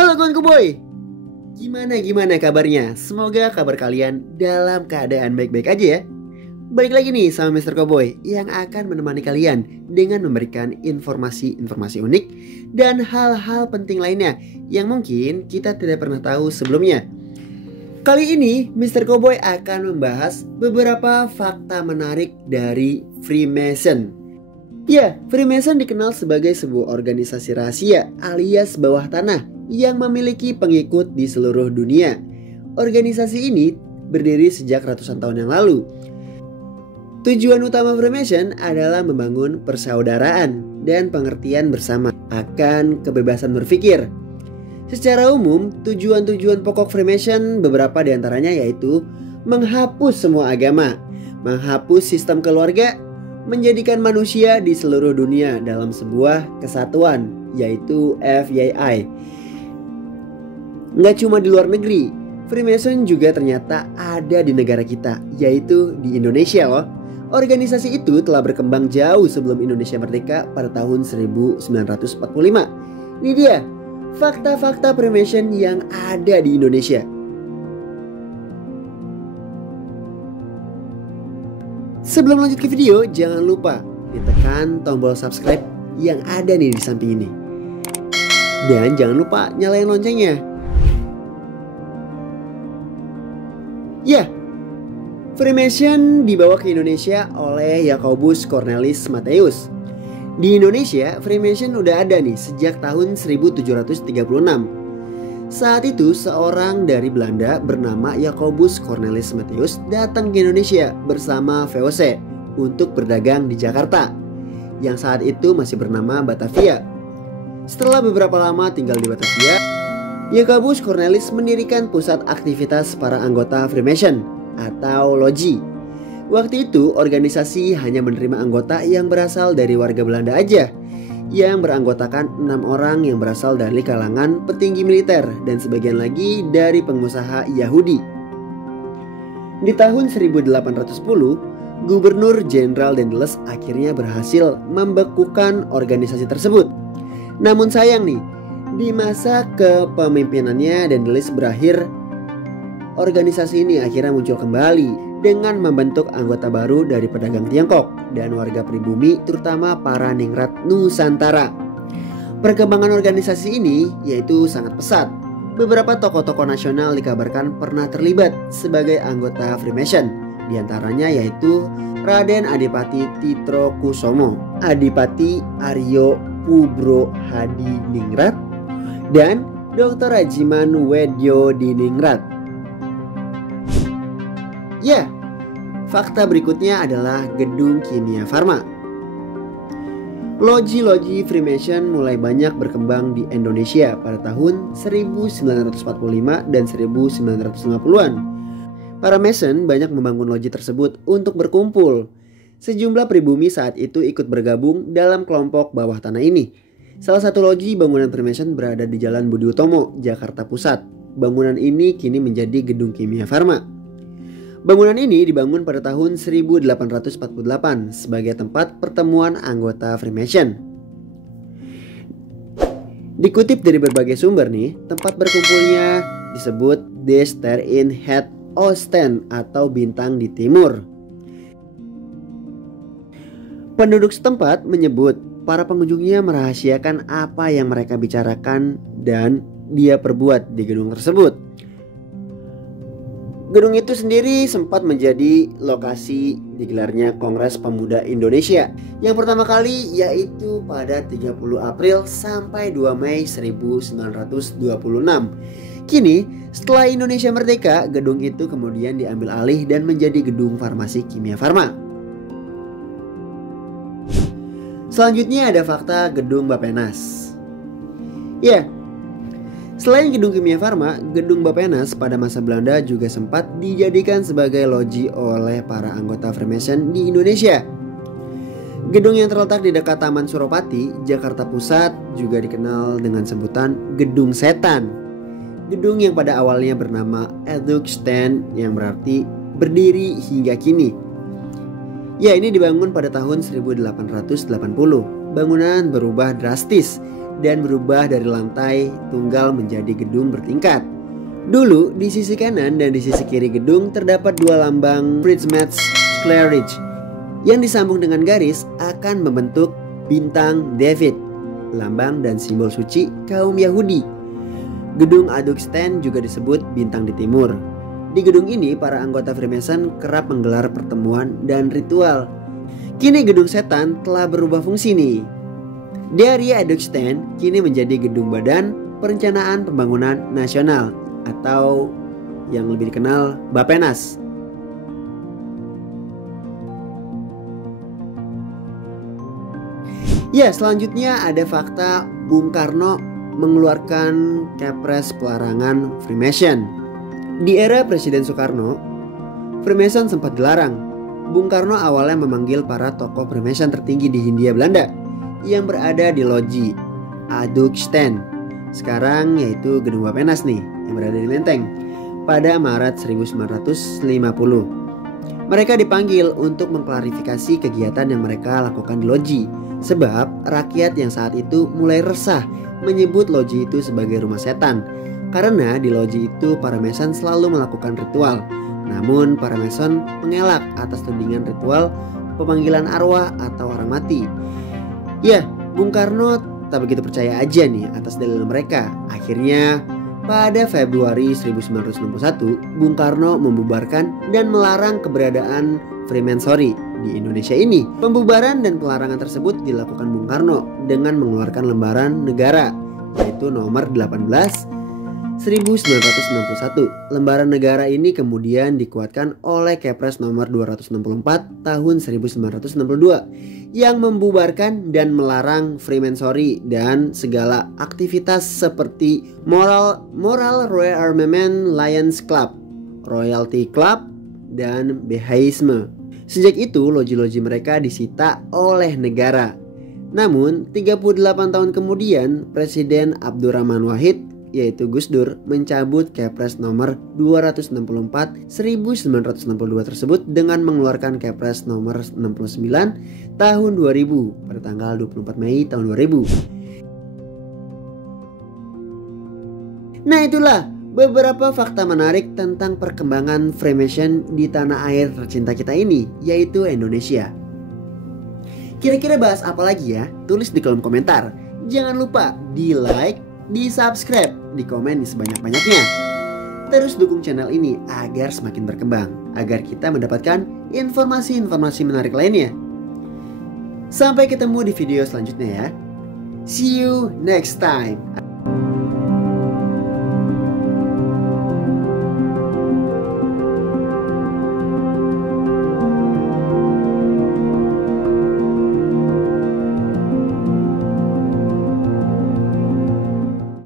Halo kawan Kuboy, gimana kabarnya? Semoga kabar kalian dalam keadaan baik-baik aja ya. Balik lagi nih sama Mr. Cowboy yang akan menemani kalian dengan memberikan informasi-informasi unik dan hal-hal penting lainnya yang mungkin kita tidak pernah tahu sebelumnya. Kali ini Mr. Cowboy akan membahas beberapa fakta menarik dari Freemason. Ya, Freemason dikenal sebagai sebuah organisasi rahasia alias bawah tanah yang memiliki pengikut di seluruh dunia. Organisasi ini berdiri sejak ratusan tahun yang lalu. Tujuan utama Freemason adalah membangun persaudaraan dan pengertian bersama akan kebebasan berpikir. Secara umum, tujuan-tujuan pokok Freemason beberapa diantaranya yaitu menghapus semua agama, menghapus sistem keluarga, menjadikan manusia di seluruh dunia dalam sebuah kesatuan, yaitu FYI. Nggak cuma di luar negeri, Freemason juga ternyata ada di negara kita, yaitu di Indonesia loh. Organisasi itu telah berkembang jauh sebelum Indonesia merdeka pada tahun 1945. Ini dia fakta-fakta Freemason yang ada di Indonesia. Sebelum lanjut ke video, jangan lupa ditekan tombol subscribe yang ada nih di samping ini. Dan jangan lupa nyalain loncengnya. Ya, Freemason dibawa ke Indonesia oleh Jacobus Cornelis Matthäus. Di Indonesia, Freemason udah ada nih sejak tahun 1736. Saat itu seorang dari Belanda bernama Jacobus Cornelis Matthäus datang ke Indonesia bersama VOC untuk berdagang di Jakarta, yang saat itu masih bernama Batavia. Setelah beberapa lama tinggal di Batavia, Jacobus Cornelis mendirikan pusat aktivitas para anggota Freemason atau loji. Waktu itu organisasi hanya menerima anggota yang berasal dari warga Belanda aja, yang beranggotakan 6 orang yang berasal dari kalangan petinggi militer dan sebagian lagi dari pengusaha Yahudi. Di tahun 1810, Gubernur Jenderal Daendels akhirnya berhasil membekukan organisasi tersebut. Namun sayang nih, di masa kepemimpinannya Daendels berakhir, organisasi ini akhirnya muncul kembali dengan membentuk anggota baru dari pedagang Tiongkok dan warga pribumi, terutama para ningrat Nusantara. Perkembangan organisasi ini yaitu sangat pesat. Beberapa tokoh-tokoh nasional dikabarkan pernah terlibat sebagai anggota Freemason. Di antaranya yaitu Raden Adipati Titrokusumo, Adipati Aryo Pubro Hadiningrat, dan Dr. Rajiman Wedyo Diningrat. Ya, fakta berikutnya adalah gedung kimia farma. Loji-loji Freemason mulai banyak berkembang di Indonesia pada tahun 1945 dan 1950-an. Para Mason banyak membangun loji tersebut untuk berkumpul. Sejumlah pribumi saat itu ikut bergabung dalam kelompok bawah tanah ini. Salah satu loji bangunan Freemason berada di Jalan Budi Utomo, Jakarta Pusat. Bangunan ini kini menjadi gedung kimia farma. Bangunan ini dibangun pada tahun 1848 sebagai tempat pertemuan anggota Freemason. Dikutip dari berbagai sumber nih, tempat berkumpulnya disebut De Ster in Het Oosten atau bintang di timur. Penduduk setempat menyebut para pengunjungnya merahasiakan apa yang mereka bicarakan dan dia perbuat di gedung tersebut. Gedung itu sendiri sempat menjadi lokasi digelarnya Kongres Pemuda Indonesia yang pertama kali, yaitu pada 30 April sampai 2 Mei 1926. Kini setelah Indonesia merdeka, gedung itu kemudian diambil alih dan menjadi gedung farmasi kimia farma. Selanjutnya ada fakta gedung Bappenas. Ya, selain gedung kimia farma, gedung Bappenas pada masa Belanda juga sempat dijadikan sebagai loji oleh para anggota Freemason di Indonesia. Gedung yang terletak di dekat Taman Suropati, Jakarta Pusat juga dikenal dengan sebutan Gedung Setan. Gedung yang pada awalnya bernama Eduksten yang berarti berdiri hingga kini. Ya, ini dibangun pada tahun 1880. Bangunan berubah drastis dan berubah dari lantai tunggal menjadi gedung bertingkat. Dulu di sisi kanan dan di sisi kiri gedung terdapat dua lambang Friedrichs Scleridge yang disambung dengan garis akan membentuk bintang David, lambang dan simbol suci kaum Yahudi. Gedung Adukstein juga disebut bintang di timur. Di gedung ini para anggota Freemason kerap menggelar pertemuan dan ritual. Kini gedung setan telah berubah fungsi nih. Di area Adukstein kini menjadi gedung Badan Perencanaan Pembangunan Nasional atau yang lebih dikenal Bappenas. Ya, selanjutnya ada fakta Bung Karno mengeluarkan Kepres Pelarangan Freemason. Di era Presiden Soekarno, Freemason sempat dilarang. Bung Karno awalnya memanggil para tokoh Freemason tertinggi di Hindia Belanda yang berada di loji Adukstein, sekarang yaitu Gedung Bappenas nih, yang berada di Menteng, pada Maret 1950. Mereka dipanggil untuk mengklarifikasi kegiatan yang mereka lakukan di loji, sebab rakyat yang saat itu mulai resah menyebut loji itu sebagai rumah setan. Karena di loji itu para Mason selalu melakukan ritual. Namun para Mason mengelak atas tudingan ritual pemanggilan arwah atau orang mati. Ya, Bung Karno tak begitu percaya aja nih atas dalil mereka. Akhirnya pada Februari 1961, Bung Karno membubarkan dan melarang keberadaan Freemasonry di Indonesia ini. Pembubaran dan pelarangan tersebut dilakukan Bung Karno dengan mengeluarkan lembaran negara, yaitu nomor 18 1961. Lembaran negara ini kemudian dikuatkan oleh Kepres nomor 264 tahun 1962 yang membubarkan dan melarang Freemasonry dan segala aktivitas seperti Moral Rearmament Lions Club, Royalty Club, dan Bahaisme. Sejak itu loji-loji mereka disita oleh negara. Namun 38 tahun kemudian Presiden Abdurrahman Wahid yaitu Gus Dur mencabut Kepres nomor 264 1962 tersebut dengan mengeluarkan Kepres nomor 69 tahun 2000 pada tanggal 24 Mei tahun 2000. Nah, itulah beberapa fakta menarik tentang perkembangan Freemason di tanah air tercinta kita ini, yaitu Indonesia. Kira-kira bahas apa lagi ya? Tulis di kolom komentar. Jangan lupa di like, di subscribe, di komen sebanyak-banyaknya. Terus dukung channel ini agar semakin berkembang, agar kita mendapatkan informasi-informasi menarik lainnya. Sampai ketemu di video selanjutnya ya. See you next time.